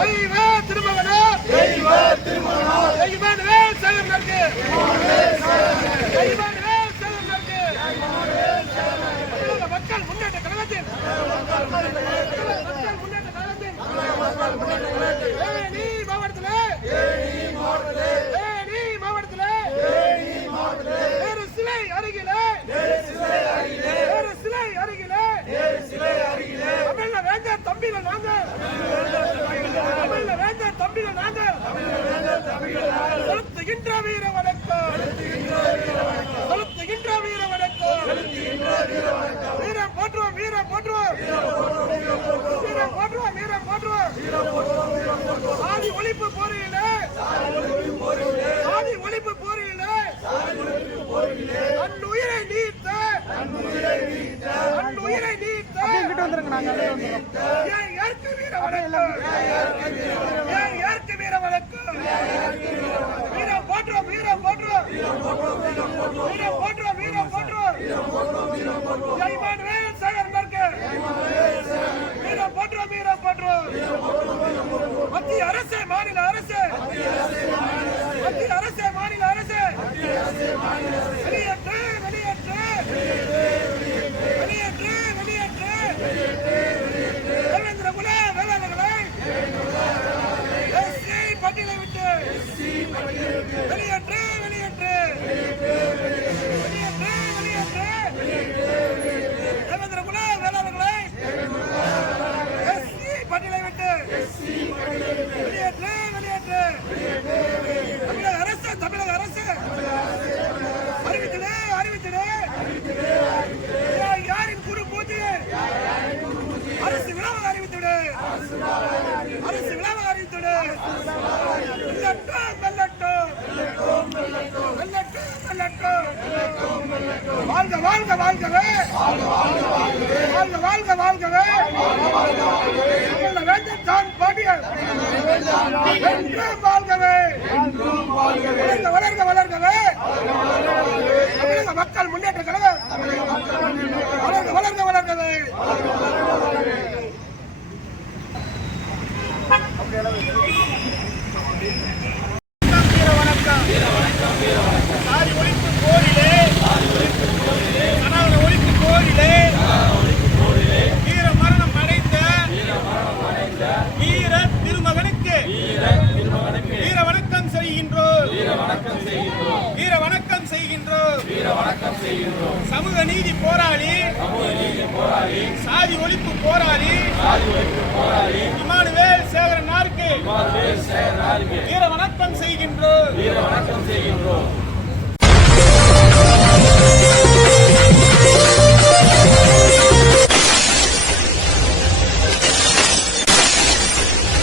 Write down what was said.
தெய்வ திருமகனா தெய்வமானவேல் சேகரனுக்கு மக்கள் முன்னேற்ற கழகத்தின் தேனி மாவட்டத்திலே வேறு சிலை அருகிலே தமிழ்ல வேந்த தம்பிகள் நாங்கள் செலுத்துகின்ற வீர வணக்கம் வீரம் போற்றுவோம் சாதி ஒழிப்பு போரிலே தன் உயிரை நீத்த ஏற்கு வீர வணக்கம் வீரம் போற்றுவோம் ஜெய்மான்வேல் சேகரனுக்கு வீரம் போற்றுவோம் மத்திய அரசு மாநில அரசு வெளியேற்று தேவேந்திர குல வேளாளர்களை எஸ்சி பட்டியலை விட்டு வெளியேற்று தேவேந்திர குல வேளாளர்களை எஸ்சி பட்டியலை விட்டு வெளியேற்று தமிழக அரசு அறிவித்திடு யாரின் குரு பூஜை அரசு விழாவாக அறிவித்திடு வாழ்கவே வேந்தன் தான் பாண்டியன் வாழ்கவே வளர்கவே தமிழக மக்கள் முன்னேற்ற கழகம் வளர்கவே சாதி ஒழிப்பு போரிலே வீர மரணம் அடைந்த வீர திருமகனுக்கு வீர வணக்கம் செய்கின்றோம் சமூக நீதி போராளி சாதி ஒழிப்பு போராளி இமானுவேல் சேகரனாருக்கு வீர வணக்கம் செய்கின்றோம்